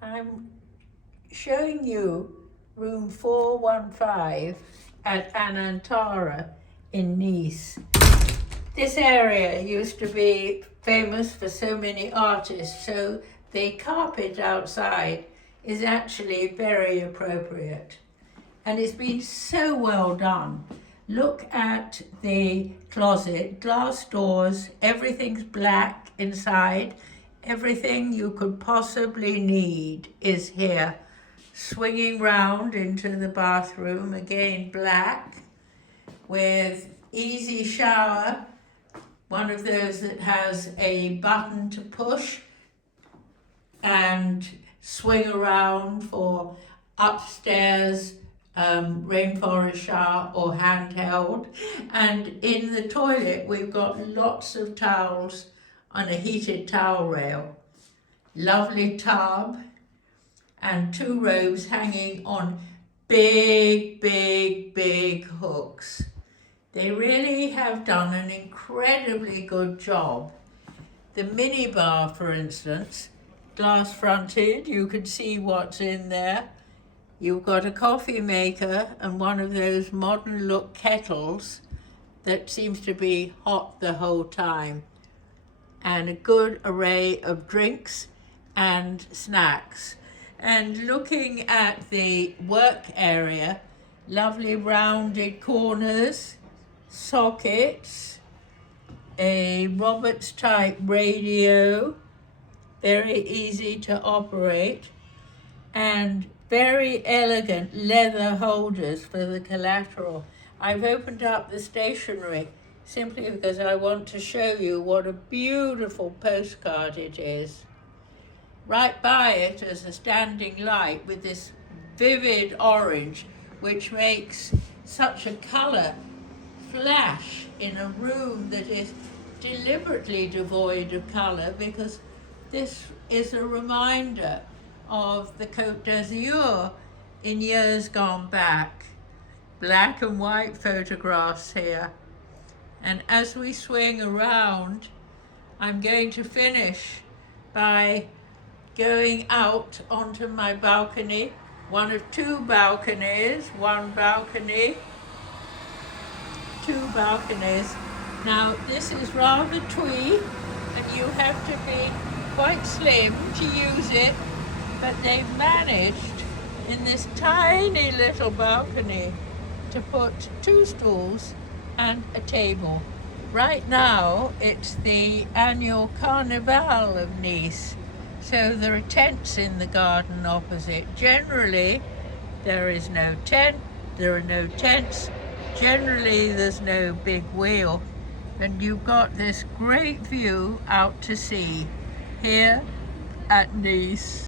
I'm showing you room 415 at Anantara in Nice. This area used to be famous for so many artists, so the carpet outside is actually very appropriate. And it's been so well done. Look at the closet, glass doors, everything's black inside. Everything you could possibly need is here. Swinging round into the bathroom, again black, with easy shower, one of those that has a button to push and swing around for upstairs rainforest shower or handheld. And in the toilet we've got lots of towels on a heated towel rail, lovely tub, and 2 robes hanging on big hooks. They really have done an incredibly good job. The minibar, for instance, glass fronted, you can see what's in there. You've got a coffee maker and one of those modern look kettles that seems to be hot the whole time, and a good array of drinks and snacks. And looking at the work area, lovely rounded corners, sockets, a Roberts type radio, very easy to operate, and very elegant leather holders for the collateral. I've opened up the stationery simply because I want to show you what a beautiful postcard it is. Right by it is a standing light with this vivid orange, which makes such a colour flash in a room that is deliberately devoid of colour, because this is a reminder of the Côte d'Azur in years gone back. Black and white photographs here. And as we swing around, I'm going to finish by going out onto my balcony, one of 2 balconies, 1 balcony, 2 balconies. Now this is rather twee and you have to be quite slim to use it, but they've managed in this tiny little balcony to put 2 stools and a table. Right now it's the annual Carnival of Nice, so there are tents in the garden opposite. Generally there is no tent, there are no tents, generally there's no big wheel, and you've got this great view out to sea here at Nice.